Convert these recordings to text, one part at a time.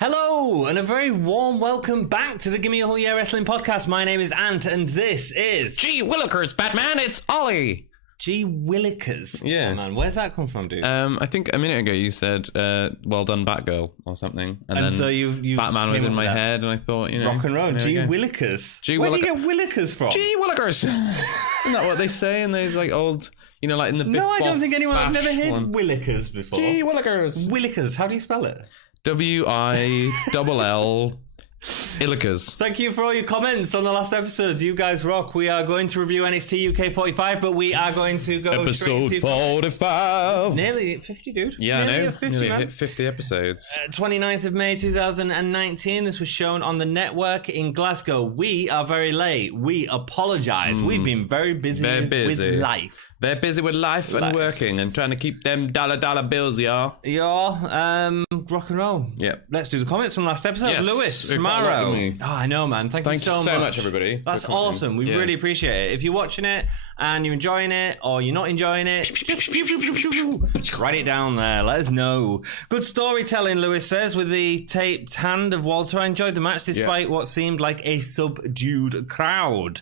Hello, and a very warm welcome back to the Gimme a Whole Year Wrestling Podcast. My name is Ant, and this is... Gee Willikers, Batman, it's Ollie! Gee Willikers. Yeah. Oh, man, where's that come from, dude? I think a minute ago you said, well done, Batgirl, or something. And then so you Batman was in my head, and I thought, you know... Rock and roll, Gee Willikers. Where do you get Willikers from? Gee Willikers! Isn't that what they say in those, like, old... You know, like in the Biff No, I don't think anyone... I've never heard one. Willikers before. Gee Willikers! Willikers, how do you spell it? W-I-L-L... Illikers. Thank you for all your comments on the last episode. You guys rock. We are going to review NXT UK 45, but we are going to go Episode straight to 45. Nearly 50, dude. Yeah, Nearly I know. 50, Nearly man. hit 50 episodes. 29th of May 2019. This was shown on the network in Glasgow. We are very late. We apologise. We've been very busy, with life. They're busy with life and working and trying to keep them dollar bills, y'all. Rock and roll. Yeah. Let's do the comments from last episode. Yes, Lewis, we've got a lot, Marrow. haven't we? Oh, I know, man. Thank you so much, everybody. That's awesome. We really appreciate it. If you're watching it and you're enjoying it or you're not enjoying it, write it down there. Let us know. Good storytelling, Lewis says, with the taped hand of Walter. I enjoyed the match despite what seemed like a subdued crowd.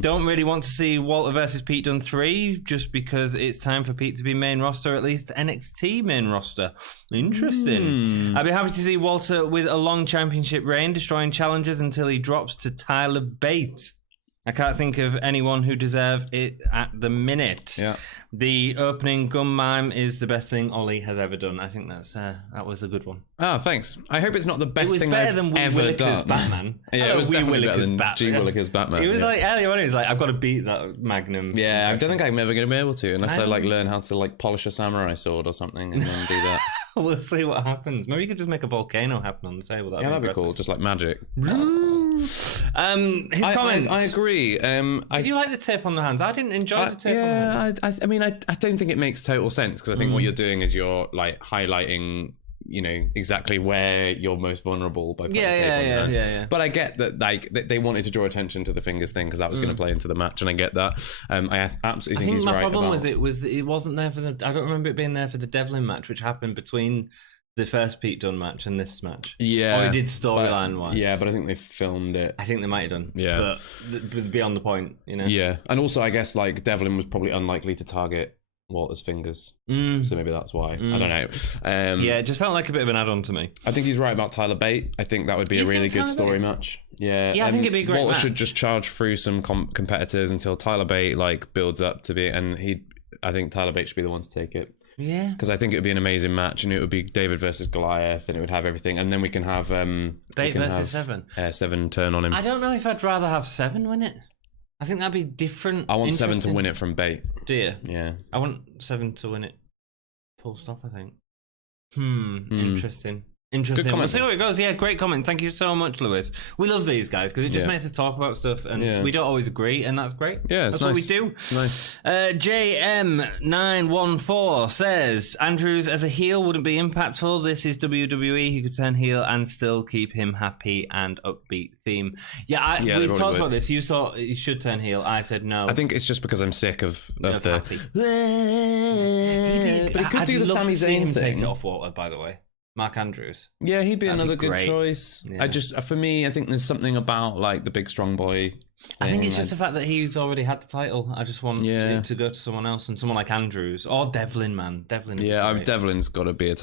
Don't really want to see Walter versus Pete done 3 just because it's time for Pete to be main roster, at least NXT main roster. Interesting. I'd be happy to see Walter with a long championship reign, destroying challengers until he drops to Tyler Bate. I can't think of anyone who deserved it at the minute. Yeah. The opening gun mime is the best thing Ollie has ever done. I think that was a good one. Oh, thanks. I hope it's not the best thing I've than ever done. Batman. Yeah, it was definitely better than Batman. G. Willikers Batman. He was like, earlier on, he was like, I've got to beat that Magnum. Yeah, I don't think I'm ever going to be able to unless I like learn how to like polish a samurai sword or something and then do that. We'll see what happens. Maybe you could just make a volcano happen on the table. That'd be cool, just like magic. His comments. I agree. Did you like the tape on the hands? I didn't enjoy the tape on the hands. I mean, I don't think it makes total sense because I think what you're doing is you're like highlighting, you know, exactly where you're most vulnerable by putting tape on your hands. Yeah. But I get that, like, they wanted to draw attention to the fingers thing because that was going to play into the match, and I get that. I absolutely think he's right. I think my problem was it wasn't there for the. I don't remember it being there for the Devlin match, which happened between the first Pete Dunne match and this match. Yeah. Or he did storyline wise. Yeah, but I think they filmed it. I think they might have done. Yeah. But beyond the point, you know. Yeah, and also I guess like Devlin was probably unlikely to target Walter's fingers, so maybe that's why. I don't know. Yeah, it just felt like a bit of an add-on to me. I think he's right about Tyler Bate. I think that would be a really good story match. Yeah, I think it'd be a great Walter match. should just charge through some competitors until Tyler Bate like builds up to be, and I think Tyler Bate should be the one to take it. Yeah, because I think it would be an amazing match, and it would be David versus Goliath, and it would have everything, and then we can have Bate versus Seven. Seven turn on him. I don't know if I'd rather have Seven win it. I think that'd be different. I want Seven to win it from Bate. Do you? Yeah. I want Seven to win it. Full stop, I think. Interesting. Good comment. We'll see where it goes. Yeah, great comment. Thank you so much, Lewis. We love these guys because it just makes us talk about stuff, and we don't always agree, and that's great. Yeah, that's what we do. Nice. JM914 says Andrews as a heel wouldn't be impactful. This is WWE. He could turn heel and still keep him happy and upbeat theme. Yeah, we talked about this. You thought he should turn heel. I said no. I think it's just because I'm sick of the. Happy. But he could do the Sami Zayn thing. Take it off Walter, by the way. Mark Andrews. Yeah, he'd be another good choice. Yeah. For me, I think there's something about like the big strong boy. I think it's just the fact that he's already had the title. I just want it to go to someone else, and someone like Andrews or Devlin, man. Devlin. Yeah, Devlin's got to be a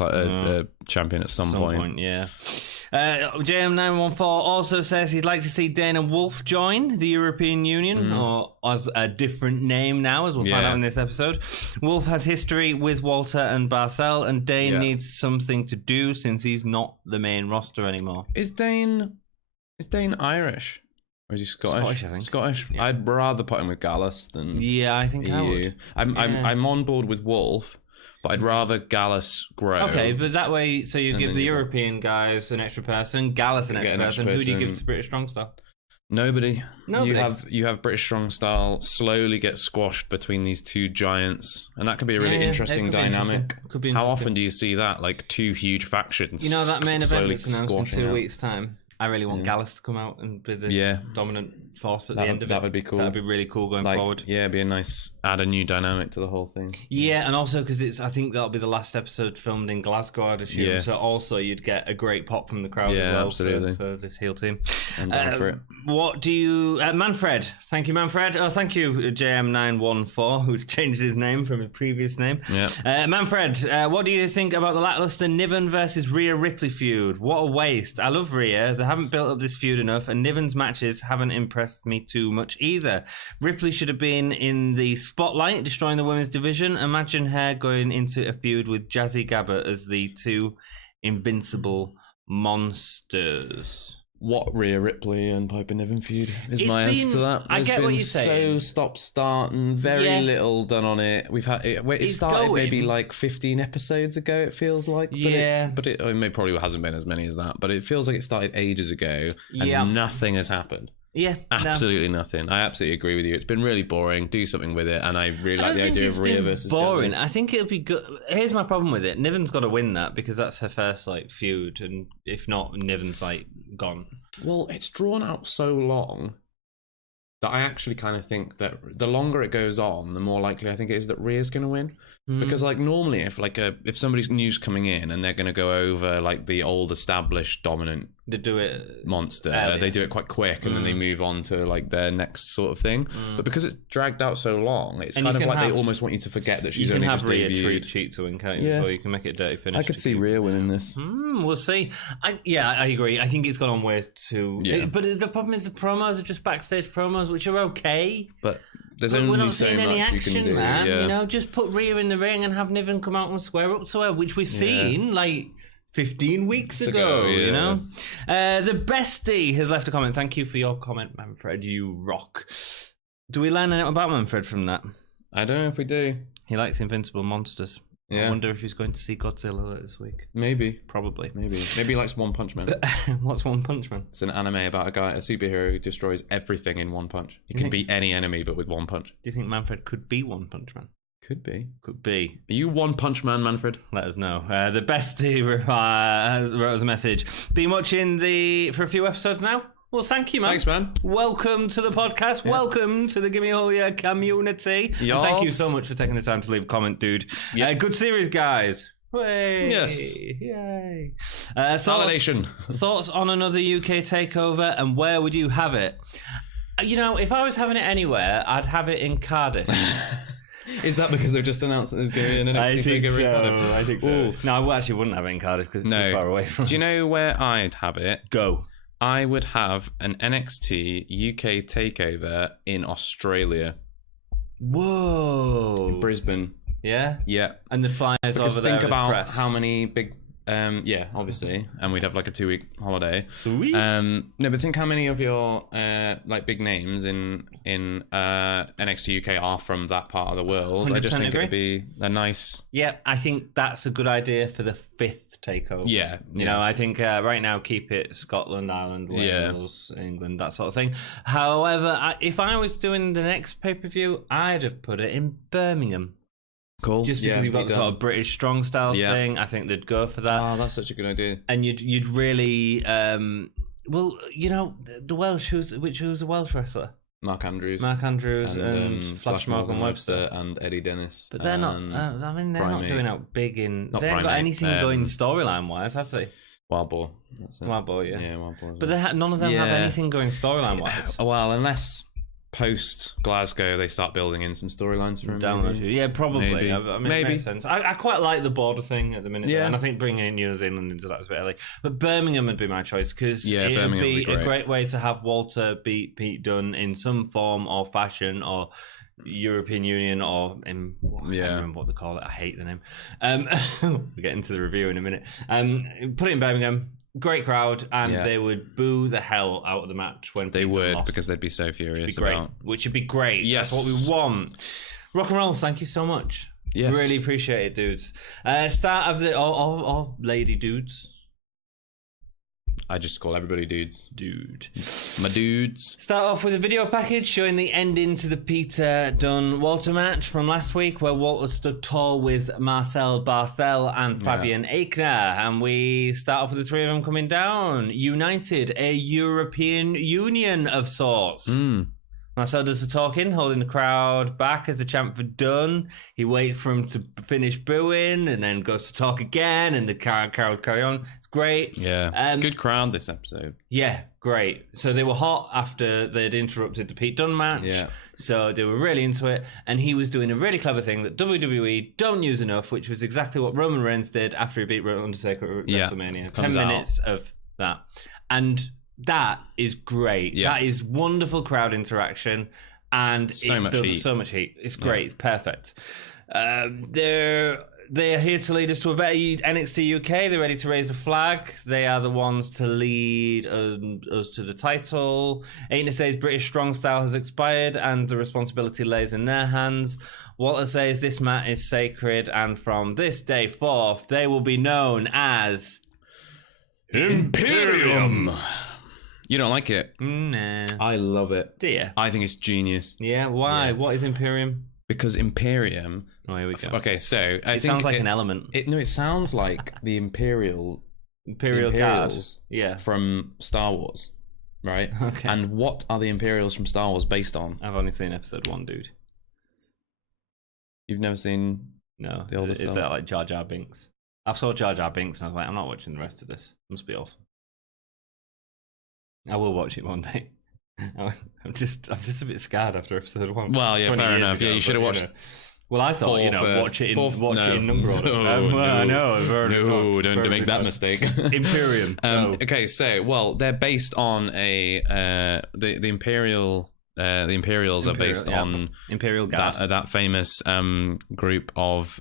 champion at some point. Yeah. JM914 also says he'd like to see Dana Wolf join the European Union, or as a different name now, as we'll find out in this episode. Wolf has history with Walter and Barthel, and Dane needs something to do since he's not the main roster anymore. Is Dane Irish? Or is he Scottish? Scottish, I think. Scottish. Yeah. I'd rather put him with Gallus than I think I would. I'm on board with Wolf, but I'd rather Gallus grow. Okay, but that way, so you give the European guys an extra person, Gallus an extra person. Who do you give to British Strong Style? Nobody. You have British Strong Style slowly get squashed between these two giants, and that could be a really interesting dynamic. Could be How often do you see that? Like two huge factions. You know that main event that's announced in 2 weeks' time. I really want Gallus to come out and be the dominant force at the end of it. That would be cool. That'd be really cool going forward. Yeah, it'd be add a new dynamic to the whole thing. Yeah, and also because I think that'll be the last episode filmed in Glasgow, I'd assume. Yeah. So also you'd get a great pop from the crowd as well absolutely. For this heel team. I'm down for it. What do you... Manfred. Thank you, Manfred. Oh, thank you, JM914, who's changed his name from his previous name. Yeah. Manfred, what do you think about the lackluster Niven versus Rhea Ripley feud? What a waste. I love Rhea. They haven't built up this feud enough, and Niven's matches haven't impressed me too much either. Ripley should have been in the spotlight, destroying the women's division. Imagine her going into a feud with Jazzy Gabba as the two invincible monsters. What Rhea Ripley and Piper Niven feud is my answer to that. I get what you're saying. So stop-start and very little done on it. We've had it started maybe like 15 episodes ago. It feels like, but it probably hasn't been as many as that. But it feels like it started ages ago, and nothing has happened. Yeah, absolutely nothing. I absolutely agree with you. It's been really boring. Do something with it, and I really like the idea of Rhea versus boring. Jazzy. I think it'll be good. Here's my problem with it. Niven's got to win that because that's her first feud, and if not, Niven's gone. Well, it's drawn out so long that I actually kind of think that the longer it goes on, the more likely I think it is that Rhea's going to win. Because normally, if somebody's new's coming in and they're going to go over the old established dominant, they do it monster. They do it quite quick, and then they move on to their next sort of thing. But because it's dragged out so long, it's kind of they almost want you to forget that she's only just debuted. You can have Rhea cheat to win, can't you? Or you can make it a dirty finish. I could see Rhea winning this. We'll see. I agree. I think it's gone on way too. But the problem is the promos are just backstage promos, which are okay. But there's only we're not so seeing any much action, you can do. man. Yeah. Just put Rhea in the ring and have Niven come out and square up to her, which we've seen 15 weeks ago, The Bestie has left a comment. Thank you for your comment, Manfred. You rock. Do we learn anything about Manfred from that? I don't know if we do. He likes invincible monsters. Yeah. I wonder if he's going to see Godzilla this week. Maybe. Probably. Maybe he likes One Punch Man. What's One Punch Man? It's an anime about a superhero who destroys everything in one punch. He can beat any enemy, but with one punch. Do you think Manfred could be One Punch Man? Could be. Could be. Are you One Punch Man, Manfred? Let us know. The Bestie wrote us a message. Been watching for a few episodes now. Well, thank you, man. Thanks, man. Welcome to the podcast. Yeah. Welcome to the Gimme community. Yes. And thank you so much for taking the time to leave a comment, dude. Yep. Good series, guys. Way. Yes. Yay. Thoughts on another UK takeover, and where would you have it? If I was having it anywhere, I'd have it in Cardiff. Is that because they've just announced that there's going to be an NXT takeover in Cardiff? I think so. Ooh. No, I actually wouldn't have it in Cardiff because it's too far away from us. Do you know where I'd have it? Go. I would have an NXT UK takeover in Australia. Whoa. In Brisbane. Yeah? Yeah. And the flyers over there. Think about how many big... obviously. And we'd have a 2-week holiday. Sweet. No, but think how many of your big names in NXT UK are from that part of the world. I just think it'd be a nice... Yeah, I think that's a good idea for the 5th takeover. Yeah. I think right now keep it Scotland, Ireland, Wales, England, that sort of thing. However, if I was doing the next pay-per-view, I'd have put it in Birmingham. Cool. Just because you've got the sort of British strong style thing, I think they'd go for that. Oh, that's such a good idea. And you'd really, the Welsh. Who's the Welsh wrestler? Mark Andrews and Flash Morgan Webster and Eddie Dennis. But they're not. They're not doing out big in. They haven't got anything going storyline wise, have they? Wild Boar. Wild Boar, yeah. Yeah, Wild Boar. But none of them have anything going storyline wise. Well, unless post Glasgow they start building in some storylines for him. Yeah, probably. Maybe. It makes sense. I quite like the border thing at the minute, yeah. And I think bringing New Zealand into that is a bit early. But Birmingham would be my choice because it would be a great way to have Walter beat Pete Dunne in some form or fashion, or European Union, or I can't remember what they call it. I hate the name. We'll get into the review in a minute. Put it in Birmingham. Great crowd, and they would boo the hell out of the match when they would lost. Because they'd be so furious which would be great. Yes, that's what we want. Rock and roll. Thank you so much. Yes, really appreciate it, dudes. Start of the or lady dudes. I just call everybody dudes. Dude. My dudes. Start off with a video package showing the ending to the Peter Dunne-Walter match from last week, where Walter stood tall with Marcel Barthel and Fabian Aichner. And we start off with the three of them coming down. United, a European Union of sorts. Marcel does the talking, holding the crowd back as the chant for Dunne. He waits for him to finish booing and then goes to talk again, and the crowd carry on. It's great. Yeah. Good crowd this episode. Yeah, great. So they were hot after they'd interrupted the Pete Dunne match. Yeah. So they were really into it. And he was doing a really clever thing that WWE don't use enough, which was exactly what Roman Reigns did after he beat Undertaker at WrestleMania. 10 minutes of that. And that is great. Yeah. That is wonderful crowd interaction, and so much heat. It's great. It's perfect. They're here to lead us to a better NXT UK. They're ready to raise the flag. They are the ones to lead us to the title. Aichner says British strong style has expired and the responsibility lays in their hands. Walter says this mat is sacred, and from this day forth, they will be known as Imperium. You don't like it? Nah. I love it. Do you? I think it's genius. Yeah, why? Yeah. What is Imperium? Because Imperium... Oh, here we go. Okay, so... It sounds like an element. It sounds like the Imperials Guard. Yeah. From Star Wars, right? Okay. And what are the Imperials from Star Wars based on? I've only seen episode 1, dude. You've never seen... No. Is that like Jar Jar Binks? I saw Jar Jar Binks and I was like, I'm not watching the rest of this. It must be awful. I will watch it one day. I'm just a bit scared after episode 1. Well, yeah, fair enough. Yeah, you should have watched. Well, I thought watch it in number order. No, don't make that mistake. Imperium. Okay, so they're based on the Imperials are based on Imperial Guard, that famous group of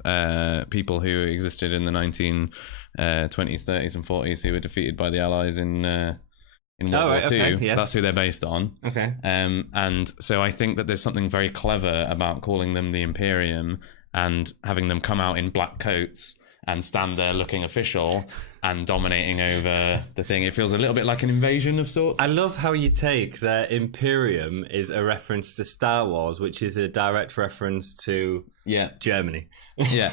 people who existed in the 1920s, 30s, and 40s who were defeated by the Allies in World War II. Okay, yes. That's who they're based on. Okay. And so I think that there's something very clever about calling them the Imperium and having them come out in black coats and stand there looking official and dominating over the thing. It feels a little bit like an invasion of sorts. I love how you take that Imperium is a reference to Star Wars, which is a direct reference to Germany. Yeah.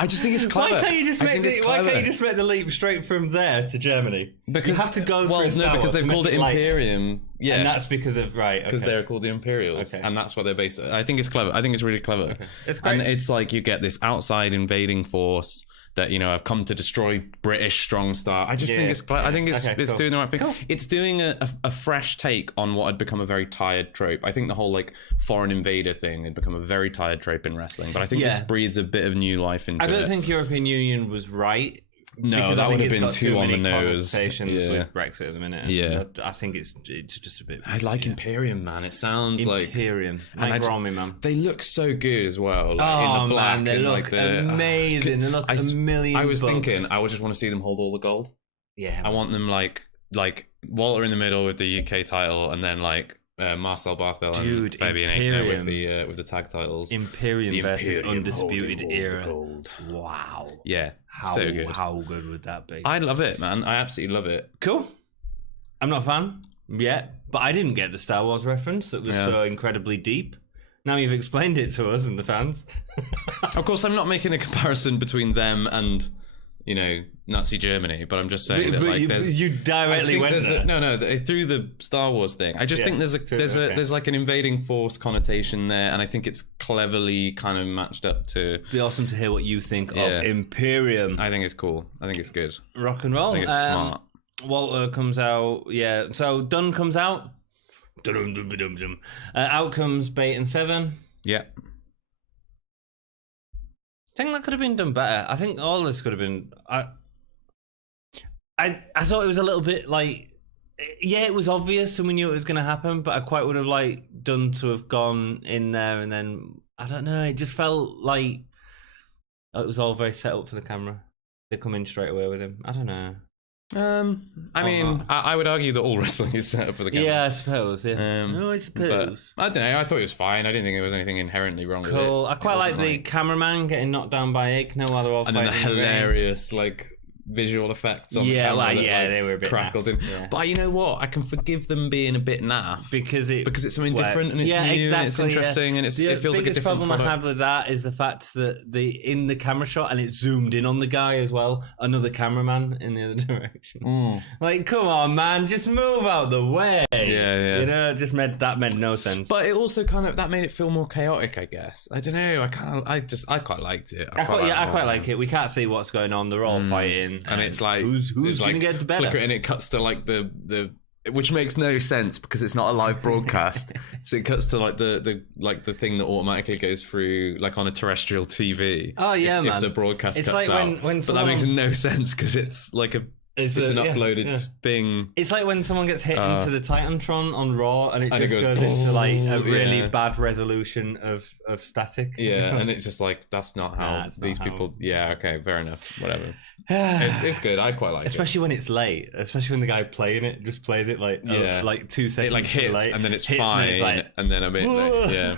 I just think it's clever. Why can't you just make the leap straight from there to Germany? Because you have to go through Star because Wars they've called it Imperium. Yeah, and that's because of because they're called the Imperials, and that's what they're based on. I think it's clever. I think it's really clever. Okay. It's great. And it's like you get this outside invading force that have come to destroy British strong style. I just think it's clever. I think it's doing the right thing. Cool. It's doing a fresh take on what had become a very tired trope. I think the whole foreign invader thing had become a very tired trope in wrestling, but I think this breeds a bit of new life into it. I don't think European Union was right. No, that would have been too on the nose. With Brexit at the minute. Yeah, I think it's just a bit. I like Imperium, man. It sounds like Imperium. Man. They look so good as well. In the black, man, they look amazing. They look a million. I was thinking, I would just want to see them hold all the gold. Yeah, I want them like Walter in the middle with the UK title, and then Marcel Barthel and Fabian Aichner with the tag titles. Imperium versus Undisputed Era. Wow. Yeah. So good. How good would that be? I love it, man. I absolutely love it. Cool. I'm not a fan yet, but I didn't get the Star Wars reference that was so incredibly deep. Now you've explained it to us and the fans. Of course, I'm not making a comparison between them and Nazi Germany, but I'm just saying that you directly went there. No, through the Star Wars thing. I just think there's an invading force connotation there, and I think it's cleverly kind of matched up to. It'd be awesome to hear what you think of Imperium. I think it's cool. I think it's good. Rock and roll. I think it's smart. Walter comes out. Yeah, so Dunne comes out. Out comes Bate and Seven. Yeah. I think that could have been done better. I think all this could have been. I thought it was a little bit it was obvious and we knew it was going to happen, but I quite would have done to have gone in there and then I don't know. It just felt like it was all very set up for the camera. They come in straight away with him. I don't know. I would argue that all wrestling is set up for the camera. Yeah, I suppose. Yeah. I suppose. I don't know. I thought it was fine. I didn't think there was anything inherently wrong with it. Cool. I quite like the cameraman getting knocked down by Aichner while they're all fighting. And then the hilarious visual effects on the camera they were a bit crackled naff. in. But you know what? I can forgive them being a bit naff because it's something different and it's new and it's interesting and it feels like a different biggest problem product. I had with that is the fact that in the camera shot and it zoomed in on the guy as well, another cameraman in the other direction. Like, come on, man, just move out the way. Yeah. You know, it just meant no sense. But it also that made it feel more chaotic, I guess. I don't know. I quite liked it. I quite like it. We can't see what's going on. They're all fighting, and it's like who's like, gonna get the better? And it cuts to like the which makes no sense because it's not a live broadcast. So it cuts to like the thing that automatically goes through like on a terrestrial TV. Oh yeah, man. If the broadcast it's cuts like out, when but that makes no sense because it's like it's an uploaded thing. It's like when someone gets hit into the Titantron on Raw and it just goes into like a really bad resolution of static. Yeah, and it's just like, that's not how these people... Yeah, okay, fair enough. Whatever. It's good. I quite like it. Especially when it's late. Especially when the guy playing it just plays it like 2 seconds it like hits late. and then it's fine and then a bit late. Yeah.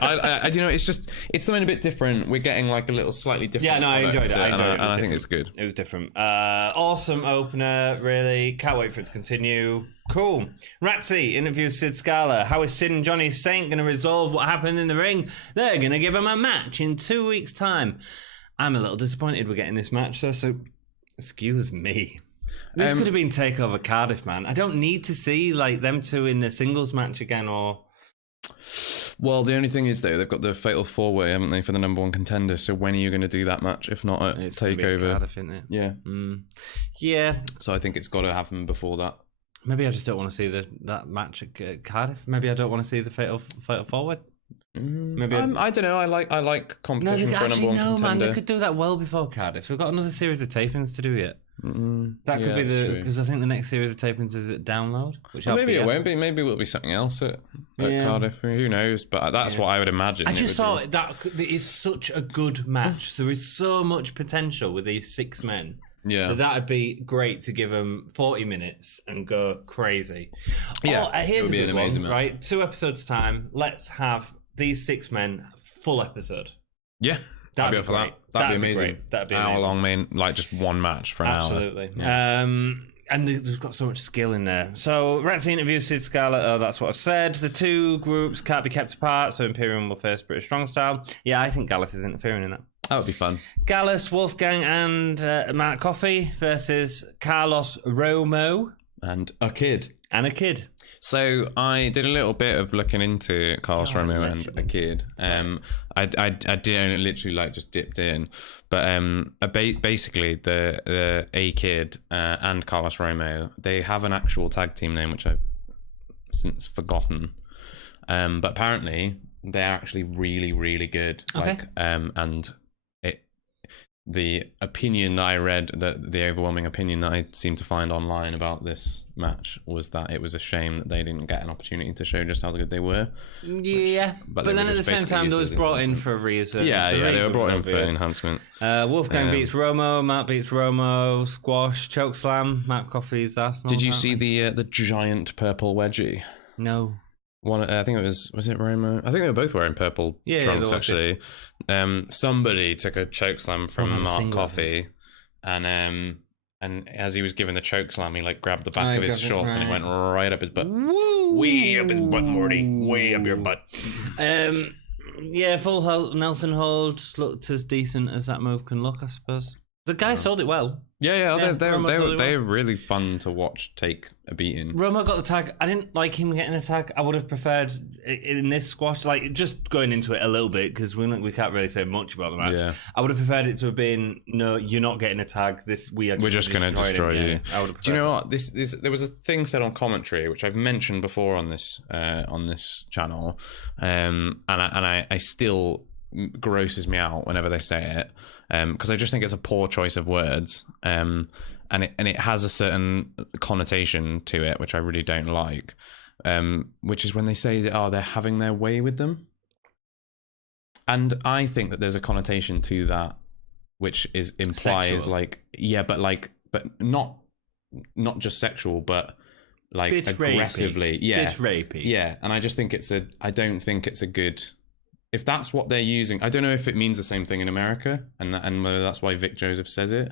I you know, it's something a bit different. We're getting like a little slightly different. Yeah, no, I enjoyed it. I think it's good. It was different. Awesome opener, really. Can't wait for it to continue. Cool. Ratsy interviews Sid Scala. How is Sid and Johnny Saint going to resolve what happened in the ring? They're going to give him a match in 2 weeks' time. I'm a little disappointed we're getting this match, though, so excuse me. This could have been TakeOver Cardiff, man. I don't need to see like them two in a singles match again, or... Well, the only thing is, though, they've got the Fatal 4-Way, haven't they, for the number one contender? So when are you going to do that match, if not at TakeOver? Cardiff, isn't it? Yeah. Yeah. So I think it's got to happen before that. Maybe I just don't want to see that match at Cardiff. Maybe I don't want to see the Fatal 4-Way. Maybe I don't know. I like competition for a number one contender. Man, they could do that well before Cardiff. They've got another series of tapings to do yet. That could be because I think the next series of tapings is at Download. Which maybe it won't be. Maybe it will be something else at Cardiff. Who knows? But that's what I would imagine. I just thought that is such a good match. There is so much potential with these 6 men. Yeah, that'd be great to give them 40 minutes and go crazy. Yeah, here's a good one. Match. Right, 2 episodes time. Let's have these 6 men full episode. Yeah. I'd be up for that. That'd be amazing. That'd be amazing. Hour long like just one match for an hour. Absolutely. Yeah. And they've got so much skill in there. So, Ratsy interviews Sid Scala. Oh, that's what I've said. The 2 groups can't be kept apart, so Imperium will face British Strong Style. Yeah, I think Gallus is interfering in that. That would be fun. Gallus, Wolfgang, and Mark Coffey versus Carlos Romo. And a kid. So I did a little bit of looking into Carlos Romo and a kid. I did only literally like just dipped in, but basically the a kid and Carlos Romo, they have an actual tag team name which I've since forgotten, but apparently they're actually really, really good. Okay. And the opinion that I read, the overwhelming opinion that I seemed to find online about this match was that it was a shame that they didn't get an opportunity to show just how good they were. Yeah, but then at the same time, they was brought in for a reason. Yeah, they were brought in for enhancement. Wolfgang beats Romo, Matt beats Romo, squash, chokeslam, Matt Coffey's Arsenal. Did you see the giant purple wedgie? No. I think it was it Romo? I think they were both wearing purple trunks, actually. Somebody took a chokeslam from Mark Coffey, and as he was giving the chokeslam, he like grabbed the back of his shorts and it went right up his butt. Woo! Way up his butt, Morty. Way up your butt. Yeah, full Nelson hold looked as decent as that move can look, I suppose. The guy sold it well. Yeah, they're really fun to watch take a beating. Romo got the tag. I didn't like him getting a tag. I would have preferred in this squash, like just going into it a little bit because we can't really say much about the match. Yeah. I would have preferred it to have been, no, you're not getting a tag. We're just going to destroy you. Yeah, I would have. Do you know what? There was a thing said on commentary which I've mentioned before on this channel, and I still grosses me out whenever they say it. Because I just think it's a poor choice of words, and it has a certain connotation to it which I really don't like, which is when they say that they're having their way with them, and I think that there's a connotation to that which implies sexual. but not just sexual, but like bit aggressively, rapey. Bit rapey, yeah. And I just think I don't think it's a good. If that's what they're using, I don't know if it means the same thing in America, and whether that's why Vic Joseph says it.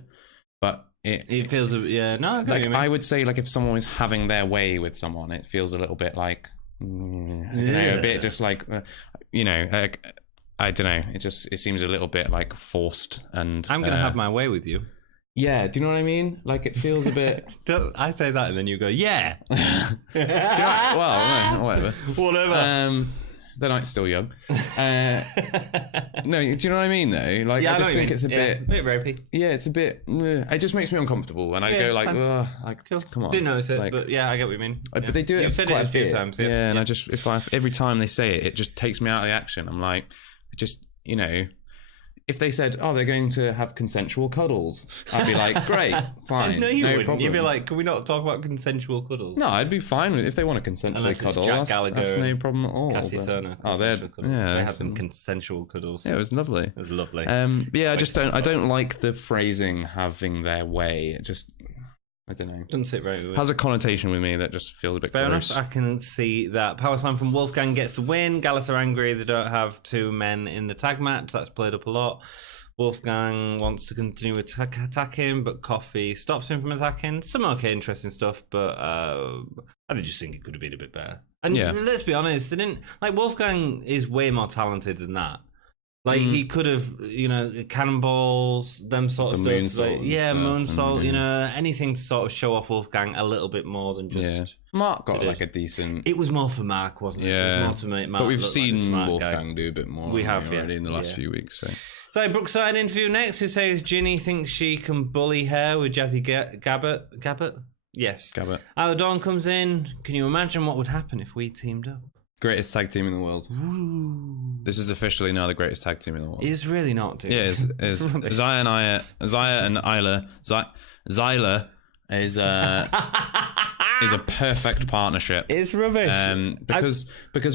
But it feels no. I would say like if someone was having their way with someone, it feels a little bit like a bit just like like, I don't know. It seems a little bit like forced. And I'm gonna have my way with you. Yeah, do you know what I mean? Like it feels a bit. I say that and then you go, yeah. Well, whatever. Whatever. The night's still young. No, do you know what I mean though? Like I just think it's a bit rapey. Yeah, it's a bit. It just makes me uncomfortable, and I go like, cool. Come on. Didn't notice it, but yeah, I get what you mean. But they do it. You've said it a few times. Yeah, and I just every time they say it, it just takes me out of the action. I'm like, if they said, "Oh, they're going to have consensual cuddles," I'd be like, "Great, fine, no, you wouldn't. Problem." You'd be like, "Can we not talk about consensual cuddles?" No, I'd be fine with if they want to consensually cuddle. That's no problem at all. Kassius Ohno. They had some consensual cuddles. Yeah, it was lovely. It was lovely. I just don't. I don't like the phrasing "having their way." It just. I don't know. Doesn't sit right with me. Has a connotation with me that just feels a bit fair gross. enough. I can see that. Power slam from Wolfgang gets the win. Gallagher are angry they don't have two men in the tag match. That's played up a lot. Wolfgang wants to continue attacking, but Coffee stops him from attacking. Some okay, interesting stuff, but I just think it could have been a bit better. And let's be honest, they didn't like Wolfgang is way more talented than that. Like he could have, cannonballs, them sort of stuff. Moonsault, anything to sort of show off Wolfgang a little bit more than just. Yeah. Mark got like a decent. It was more for Mark, wasn't it? Yeah. It was more to make Mark. But we've seen like Wolfgang do a bit more. We have already in the last few weeks. So Brookside interview next, who says Ginny thinks she can bully her with Jazzy Gabbert. Yes. Gabbert. Isla Dawn comes in. Can you imagine what would happen if we teamed up? Greatest tag team in the world. Ooh. This is officially now the greatest tag team in the world. It's really not, dude. Yeah, it's Zaya and Isla. Zyla is a perfect partnership. It's rubbish. Because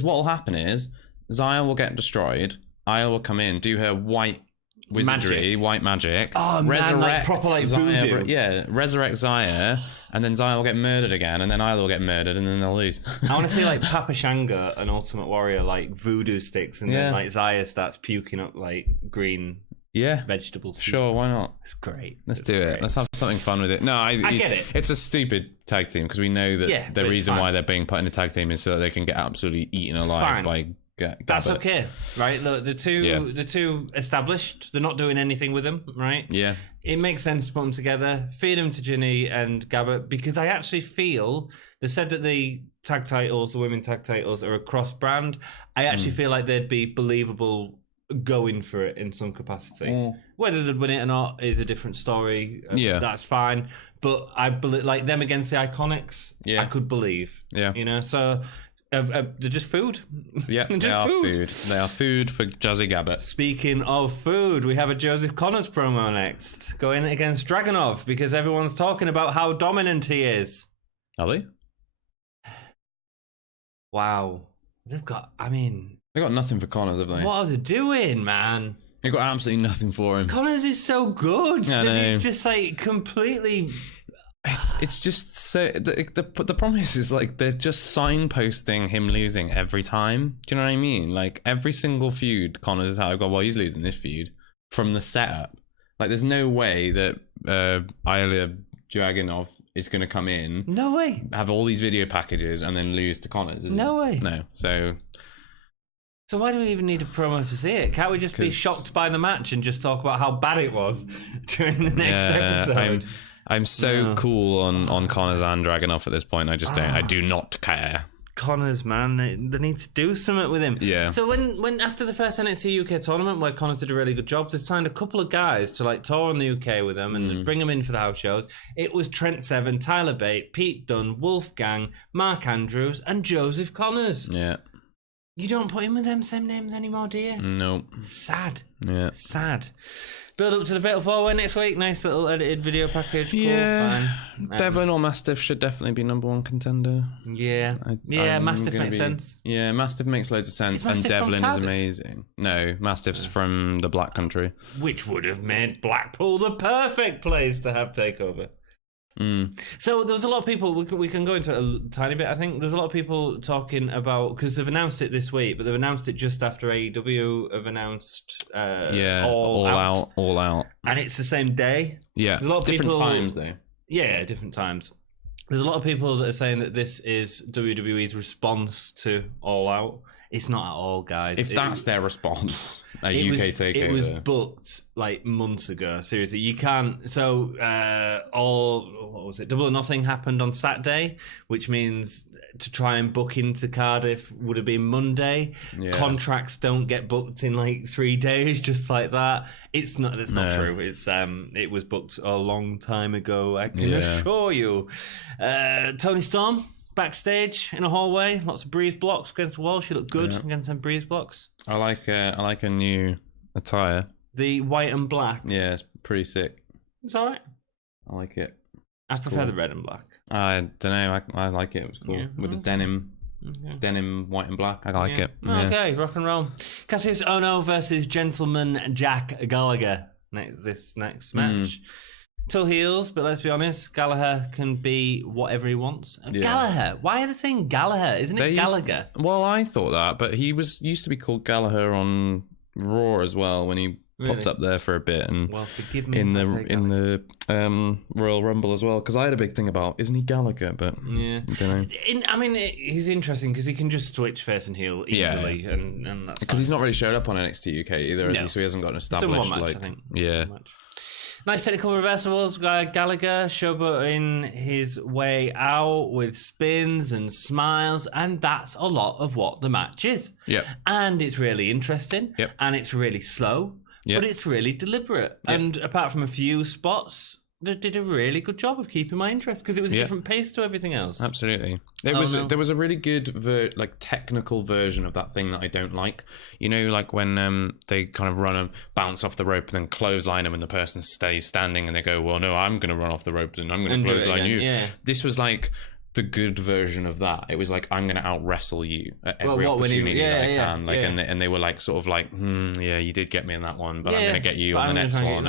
what will happen is Zaya will get destroyed. Isla will come in, do her white wizardry, white magic. Oh man, like proper like voodoo. Yeah, resurrect Zaya, and then Zaya will get murdered again, and then Isla will get murdered, and then they'll lose. I want to see like Papa Shango and Ultimate Warrior like voodoo sticks, and then like Zaya starts puking up like green vegetables. Sure, why not? It's great. Let's do it. Let's have something fun with it. No, I get it. It's a stupid tag team because we know that the reason why they're being put in a tag team is so that they can get absolutely eaten alive by. That's okay, right? Look, the two established. They're not doing anything with them, right? Yeah. It makes sense to put them together, feed them to Ginny and Gabbert, because I actually feel they've said that the tag titles, the women tag titles, are a cross brand. I actually feel like they'd be believable going for it in some capacity. Whether they'd win it or not is a different story. Yeah, that's fine. But I believe like them against the Iconics. Yeah, I could believe. Yeah, so. They're just food. Yeah, they are food. They are food for Jazzy Gabbert. Speaking of food, we have a Joseph Connors promo next, going against Dragunov because everyone's talking about how dominant he is. Are they? Wow, they've got nothing for Connors, have they? What are they doing, man? They've got absolutely nothing for him. Connors is so good, and he's just like completely. It's just so the problem is like they're just signposting him losing every time. Do you know what I mean? Like every single feud, Connors has had. Well, he's losing this feud from the setup. Like there's no way that Ilya Dragunov is going to come in. No way. Have all these video packages and then lose to Connors. No way. No. So why do we even need a promo to see it? Can't we just be shocked by the match and just talk about how bad it was during the next episode? I'm so cool on Connors and Dragunov at this point. I just don't. I do not care. Connors, man, they need to do something with him. Yeah. So when after the first NXT UK tournament, where Connors did a really good job, they signed a couple of guys to like tour in the UK with them and bring them in for the house shows. It was Trent Seven, Tyler Bate, Pete Dunne, Wolfgang, Mark Andrews, and Joseph Connors. Yeah. You don't put him with them same names anymore, do you? Nope. Sad. Yeah. Sad. Build up to the Fatal 4-Way next week. Nice little edited video package. Cool, fine. Devlin or Mastiff should definitely be number one contender. Yeah. Mastiff makes sense. Yeah, Mastiff makes loads of sense. And Devlin is amazing. No, Mastiff's from the Black Country. Which would have made Blackpool the perfect place to have takeover. So there was a lot of people, we can go into it a tiny bit, I think. There's a lot of people talking about, because they've announced it this week, but they've announced it just after AEW have announced All Out. And it's the same day. Yeah, there's a lot of different people, times though. Yeah, different times. There's a lot of people that are saying that this is WWE's response to All Out. It's not at all, guys. If that's their response, UK takeover. It was booked like months ago. Seriously, you can't. So, what was it? Double or Nothing happened on Saturday, which means to try and book into Cardiff would have been Monday. Yeah. Contracts don't get booked in like 3 days, just like that. It's not. That's not true. It's it was booked a long time ago. I can assure you. Toni Storm. Backstage in a hallway, lots of breeze blocks against the wall. She looked good against some breeze blocks. I like a new attire. The white and black. Yeah, it's pretty sick. It's all right. I like it. I prefer the red and black. I don't know. I like it. It was cool with the denim white and black. I like it. Okay, rock and roll. Kassius Ohno versus Gentleman Jack Gallagher. This next match. Till heels, but let's be honest, Gallagher can be whatever he wants. Yeah. Gallagher? Why are they saying Gallagher? Isn't it Gallagher? Well, I thought that, but he used to be called Gallagher on Raw as well when he popped up there for a bit, and forgive me in the Royal Rumble as well. Because I had a big thing about isn't he Gallagher, but I don't know. He's interesting because he can just switch face and heel easily, and that's because he's not really showed up on NXT UK either, has he? So he hasn't got an established match, I think. Nice technical reversals. Gallagher showboating his way out with spins and smiles, and that's a lot of what the match is. Yep. And it's really interesting. Yep. And it's really slow, but it's really deliberate. Yep. And apart from a few spots, they did a really good job of keeping my interest because it was a different pace to everything else. Absolutely. There was a really good technical version of that thing that I don't like. You know, like when they kind of run and bounce off the rope and then clothesline them and the person stays standing and they go, well, no, I'm going to run off the rope and I'm going to clothesline you. Yeah. This was like the good version of that. It was like, I'm going to out wrestle you at every opportunity that I can. And they were like, sort of like, you did get me in that one, but I'm going to get you on the next one.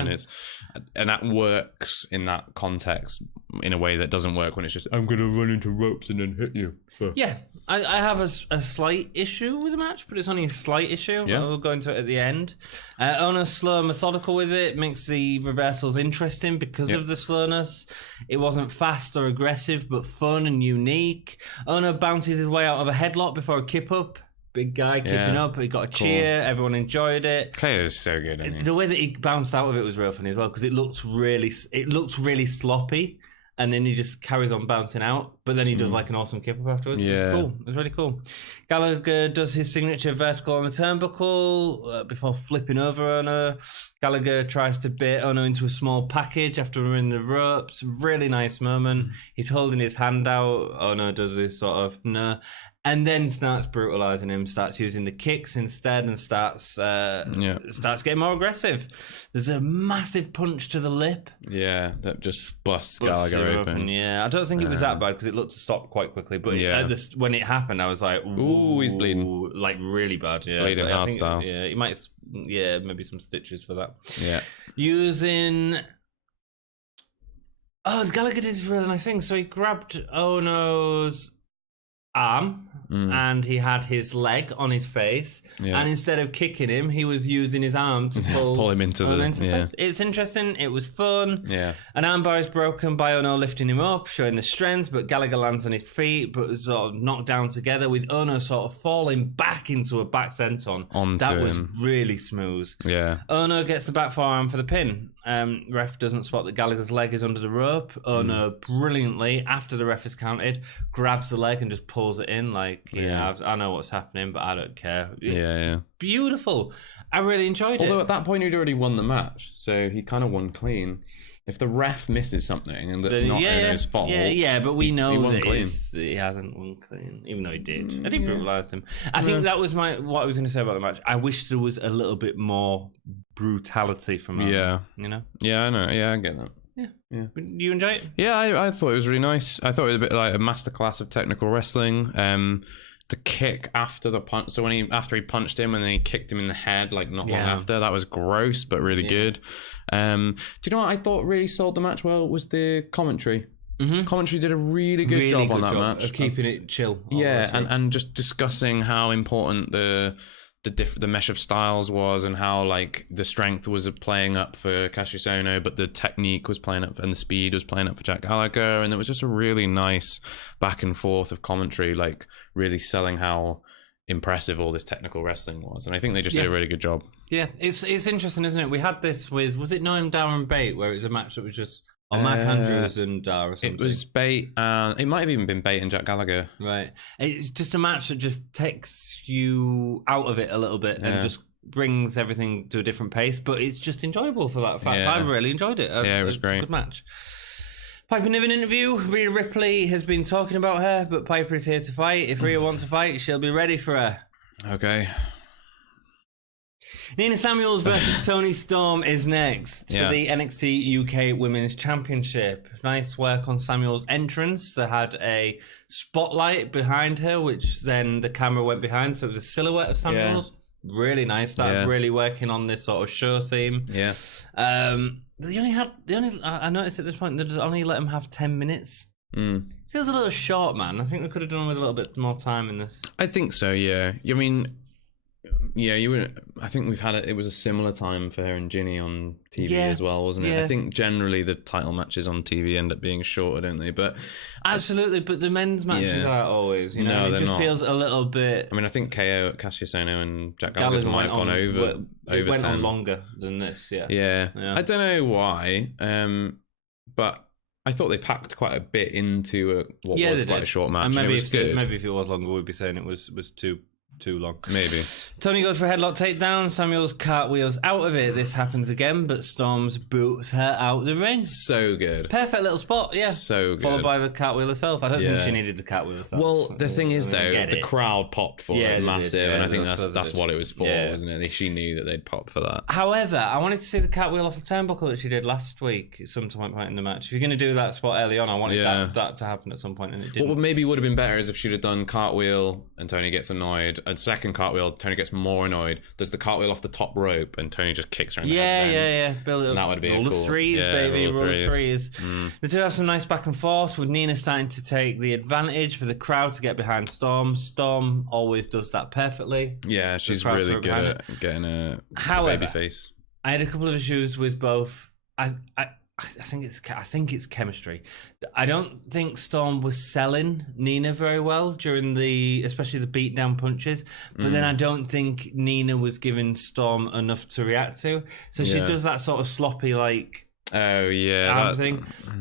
And that works in that context in a way that doesn't work when it's just, I'm going to run into ropes and then hit you. Yeah, I have a slight issue with the match, but it's only a slight issue. Yeah. We'll go into it at the end. Ohno's slow and methodical with it, makes the reversals interesting because of the slowness. It wasn't fast or aggressive, but fun and unique. Ohno bounces his way out of a headlock before a kip up. Big guy keeping up. He got a cheer. Everyone enjoyed it. Clay was so good. The way that he bounced out of it was real funny as well because it looked really sloppy. And then he just carries on bouncing out. But then he does like an awesome kip up afterwards. Yeah. It was cool. It was really cool. Gallagher does his signature vertical on the turnbuckle before flipping over Ohno. Gallagher tries to bait Ohno into a small package after running the ropes. Really nice moment. He's holding his hand out. Ohno does this sort of and then starts brutalizing him, starts using the kicks instead, and starts getting more aggressive. There's a massive punch to the lip. Yeah, that just busts Gallagher open. Yeah, I don't think it was that bad because it looked to stop quite quickly. But when it happened, I was like, ooh, he's bleeding. Like really bad. Yeah, bleeding hard style. Yeah, he might. Yeah, maybe some stitches for that. Yeah, using. Oh, Gallagher did this really nice thing. So he grabbed Ohno's arm and he had his leg on his face, and instead of kicking him, he was using his arm to pull him into the face. It's interesting. It was fun. Yeah, an armbar is broken by Ohno lifting him up, showing the strength, but Gallagher lands on his feet, but was sort of knocked down together with Ohno sort of falling back into a back senton. That was really smooth. Yeah, Ohno gets the back forearm for the pin. Ref doesn't spot that Gallagher's leg is under the rope. Ohno brilliantly, after the ref is counted, grabs the leg and just pulls it in. Like, I know what's happening, but I don't care. Yeah. Beautiful. I really enjoyed it. Although at that point he'd already won the match, so he kind of won clean. If the ref misses something and that's not Ohno's fault, but we know that he hasn't won clean, even though he did. And he brutalized him. I think that was what I was going to say about the match. I wish there was a little bit more brutality from him. Yeah, you know. Yeah, I know. Yeah, I get that. Yeah. You enjoy it? Yeah, I thought it was really nice. I thought it was a bit like a masterclass of technical wrestling. The kick after the punch, so after he punched him and then he kicked him in the head like not long after, that was gross but really good. Do you know what I thought really sold the match well was the commentary. Commentary did a really good job on that match of keeping it chill. Yeah, and just discussing how important the mesh of styles was, and how like the strength was playing up for Kassius Ohno, but the technique was playing up, and the speed was playing up for Jack Gallagher, and it was just a really nice back and forth of commentary, like really selling how impressive all this technical wrestling was, and I think they just did a really good job. Yeah, it's interesting, isn't it? We had this with, was it Noam Dar and Bate, where it was a match that was just Mark Andrews and Dar or something. It was Bate, and it might have even been Bate and Jack Gallagher. Right, it's just a match that just takes you out of it a little bit and just brings everything to a different pace, but it's just enjoyable for that fact. I really enjoyed it. It was great. Good match. Piper Niven interview. Rhea Ripley has been talking about her, but Piper is here to fight. If Rhea wants to fight, she'll be ready for her. Okay. Nina Samuels versus Toni Storm is next for the NXT UK Women's Championship. Nice work on Samuels' entrance. They had a spotlight behind her, which then the camera went behind, so it was a silhouette of Samuels. Really nice. That really working on this sort of show theme. Yeah. I noticed at this point they only let them have 10 minutes. Feels a little short, man. I think we could have done with a little bit more time in this. I think so, yeah. I mean, you would. I think we've had it. It was a similar time for her and Gimme on TV as well, wasn't it? I think generally the title matches on TV end up being shorter, don't they? But absolutely, but the men's matches aren't always. You know, it just feels a little bit. I mean, I think Kassius Ohno and Jack Gallagher might have gone over. It went on longer than this. Yeah. I don't know why, but I thought they packed quite a bit into what was quite a short match. And maybe, if it was longer, we'd be saying it was too long. Maybe. Toni goes for a headlock takedown. Samuels cartwheels out of it. This happens again, but Storms boots her out the ring. So good. Perfect little spot, So good. Followed by the cartwheel herself. I don't think she needed the cartwheel herself. Well, the thing is, though, the crowd popped for it massive, and I think that's what it was for, wasn't it? She knew that they'd pop for that. However, I wanted to see the cartwheel off the turnbuckle that she did last week at some point in the match. If you're going to do that spot early on, I wanted that to happen at some point, and it didn't. What maybe would have been better is if she'd have done cartwheel and Toni gets annoyed, and second cartwheel, Toni gets more annoyed, does the cartwheel off the top rope, and Toni just kicks her in the head. Build it up. And that would be Rule of threes, baby. Rule of threes. The two have some nice back and forth, with Nina starting to take the advantage for the crowd to get behind Storm. Storm always does that perfectly. Yeah, she's really good at getting a baby face. I had a couple of issues with both. I think it's chemistry. I don't think Storm was selling Nina very well during especially the beatdown punches. But then I don't think Nina was giving Storm enough to react to. So she does that sort of sloppy thing.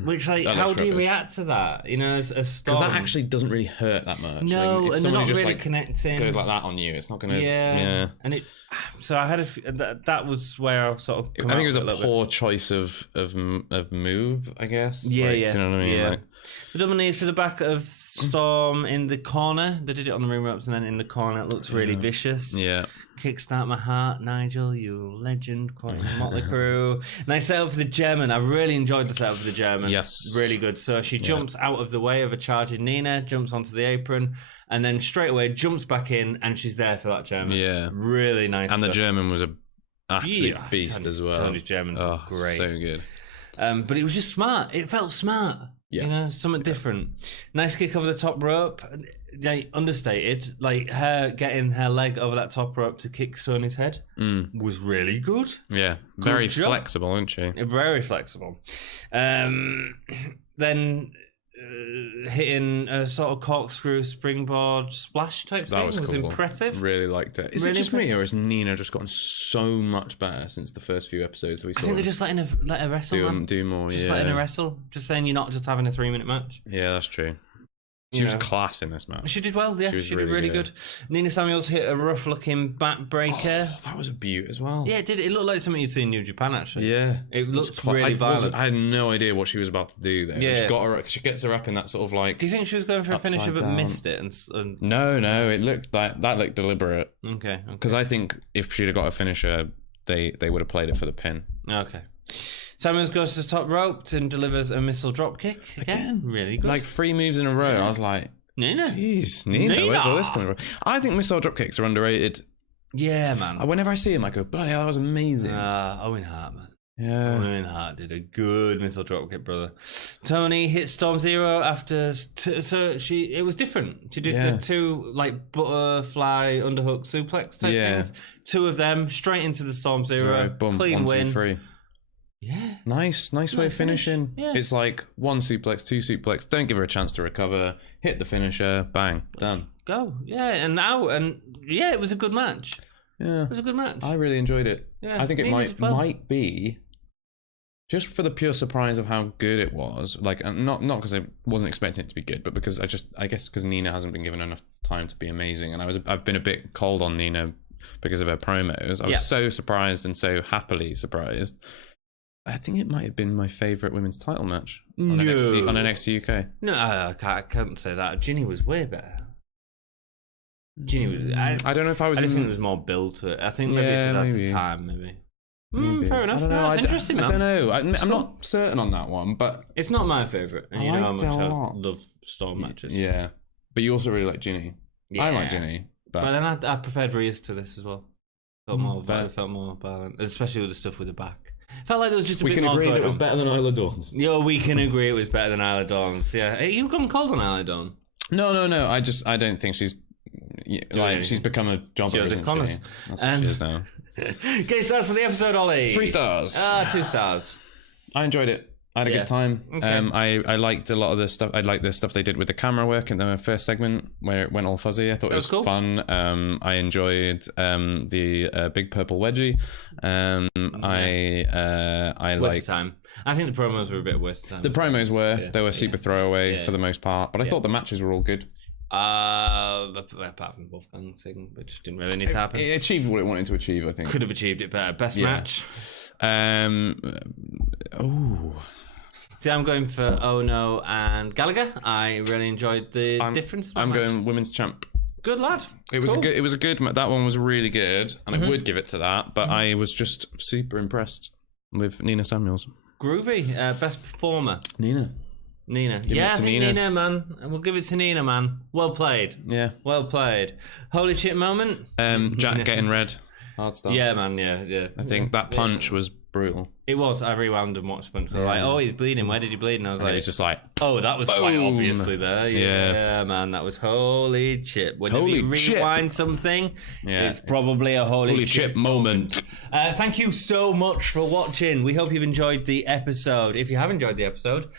Which how do you react to that? You know, as Storm, because that actually doesn't really hurt that much. No, and they're not really connecting. Goes like that on you, it's not gonna. Yeah. And it. So I had that was where I sort of. I think it was a poor choice of move, I guess. Yeah. You know what I mean? Yeah. The double knees to the back of Storm in the corner. They did it on the ring ropes, and then in the corner it looked really vicious. Yeah. Kickstart my heart, Nigel, you legend, quoting Motley Crue. Nice setup for the German. I really enjoyed the setup for the German. Yes. Really good. So she jumps out of the way of a charging Nina, jumps onto the apron, and then straight away jumps back in, and she's there for that German. Yeah. Really nice And stuff. the German was an absolute beast as well. Tony's German's great. So good. But it was just smart. It felt smart. Yeah. You know, something different. Nice kick over the top rope. Understated. Like her getting her leg over that top rope to kick Sony's head was really good. Yeah. Very flexible, isn't she? Very flexible. Then hitting a sort of corkscrew springboard splash type thing was cool. Impressive. Really liked it. Is it just me, or has Nina just gotten so much better since the first few episodes we saw? I think they're just let her wrestle. Do more, just letting her wrestle. Just saying you're not just having a 3-minute match. Yeah, that's true. She was class in this match. She did well, yeah. She did really good. Nina Samuels hit a rough-looking backbreaker. Oh, that was a beaut as well. Yeah, it did. It looked like something you'd see in New Japan, actually. Yeah. It looked really violent. I had no idea what she was about to do there. Yeah. She gets her up in that sort of like... Do you think she was going for a finisher but missed it? And... No. It looked like... That looked deliberate. Okay. Because I think if she'd have got a finisher, they would have played it for the pin. Okay. Samuels goes to the top rope and delivers a missile dropkick. Again, really good. Like 3 moves in a row. I was like... Nina. Jeez, Nina. Where's all this coming from? I think missile dropkicks are underrated. Yeah, man. Whenever I see them, I go, bloody hell, that was amazing. Owen Hart, man. Yeah. Owen Hart did a good missile dropkick, brother. Toni hit Storm Zero after, it was different. She did the 2 like butterfly underhook suplex type things. 2 of them straight into the Storm Zero. Boom, clean 1, 2, win. 3. Yeah, nice way of finishing. Yeah. It's like 1 suplex, 2 suplex. Don't give her a chance to recover. Hit the finisher. Bang, done. Go. Yeah, it was a good match. Yeah, it was a good match. I really enjoyed it. Yeah, I think it might be. Just for the pure surprise of how good it was, like not because I wasn't expecting it to be good, but because I guess because Nina hasn't been given enough time to be amazing, and I've been a bit cold on Nina because of her promos. I was so surprised and so happily surprised. I think it might have been my favorite women's title match on NXT UK. No, I can't say that. Ginny was way better. Ginny was. I don't know if I was. I just think there was more build to it. I think maybe it's at the time, maybe. Fair enough. No, it's interesting, man. I don't know. I'm not certain on that one, but it's not my favourite. And you know how much I love Storm matches. Yeah, but you also really like Ginny. Yeah. I like Ginny, but then I preferred Rhea's to this as well. Felt more violent, especially with the stuff with the back. Felt like it was just a bit more. We can agree that it was better than Isla Dawn's. Yeah, we can agree it was better than Isla Dawn's. Yeah, hey, you gone cold on Isla Dawn? No. I don't think she's. She's become a jobber, Joseph Connors. That's what she is now. Okay, stars for the episode, Ollie. 3 stars. 2 stars. I enjoyed it. I had a good time. Okay. I liked a lot of the stuff. I liked the stuff they did with the camera work in the first segment where it went all fuzzy. I thought it was cool. Fun. I enjoyed the big purple wedgie. I liked time. I think the promos were a bit of a waste of time. The promos were they were super throwaway for the most part, but I thought the matches were all good. Apart from Wolfgang's thing, which didn't really need to happen. It achieved what it wanted to achieve, I think. Could have achieved it better. Best match. See, I'm going for Ohno and Gallagher. I really enjoyed the difference. I'm going women's champ. Good lad. It was a good. That one was really good, and I would give it to that. But I was just super impressed with Nina Samuels. Groovy. Best performer. Nina. Yeah, I think Nina, man. We'll give it to Nina, man. Well played. Yeah. Well played. Holy shit moment. Jack getting red. Hard stuff. Yeah, man. Yeah. I think that punch was brutal. It was. I rewound and watched the punch. Like, oh, he's bleeding. Where did he bleed? And I was like, he's just like, oh, that was quite obviously there. Yeah, man. That was holy chip. Whenever you rewind something, it's probably a holy chip moment. Thank you so much for watching. We hope you've enjoyed the episode. If you have enjoyed the episode,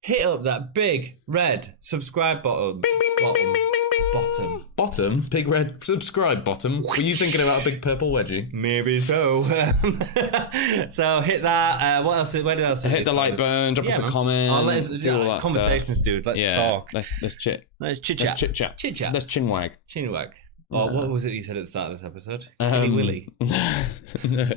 hit up that big red subscribe button. Bing, bing, bing, bing, bing, bing, bing. Bottom? Big red subscribe bottom? Were you thinking about a big purple wedgie? Maybe so. So hit that. What else? Where else? Hit the like button. Drop us a comment. Let's do all that conversations, stuff. Dude. Let's talk. Let's chit. Let's chit chat. Chit chat. Let's chinwag. Oh, what was it you said at the start of this episode? Chilly Willy. No.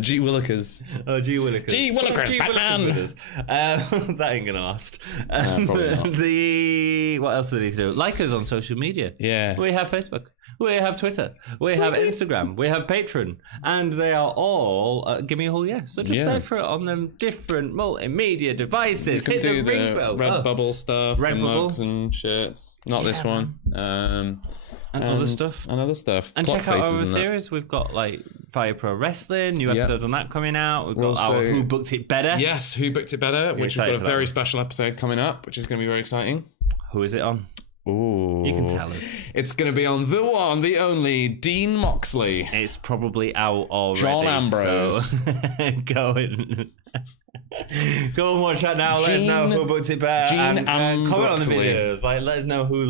G. Willikers. Oh, G. Willikers. G. Willikers, Batman! That ain't gonna last. Probably not. What else do they do? Like us on social media. Yeah. We have Facebook. We have Twitter. We have Instagram. We have Patreon. And they are all Gimme a Whole Yes. So just search for it on them different multimedia devices. You can Hit do the ring bell. Redbubble stuff. Redbubble. Mugs and shirts. Not this one. And other stuff. And check out our series. We've got like Fire Pro Wrestling, new episodes on that coming out. We've got our Who Booked It Better. Yes, Who Booked It Better, which we've got a very special episode coming up, which is going to be very exciting. Who is it on? Ooh. You can tell us. It's going to be on the one, the only, Dean Moxley. It's probably out already. John Ambrose. So go and watch that now. Let us know who booked it better. Gene and comment on the videos. Like, let us know who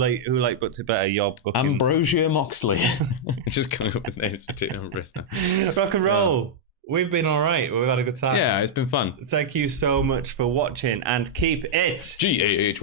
booked it better. Your booking. Ambrosia Moxley. It's just coming up with names for two Ambrose now. Rock and roll. We've been all right. We've had a good time. Yeah, it's been fun. Thank you so much for watching and keep it GAHY.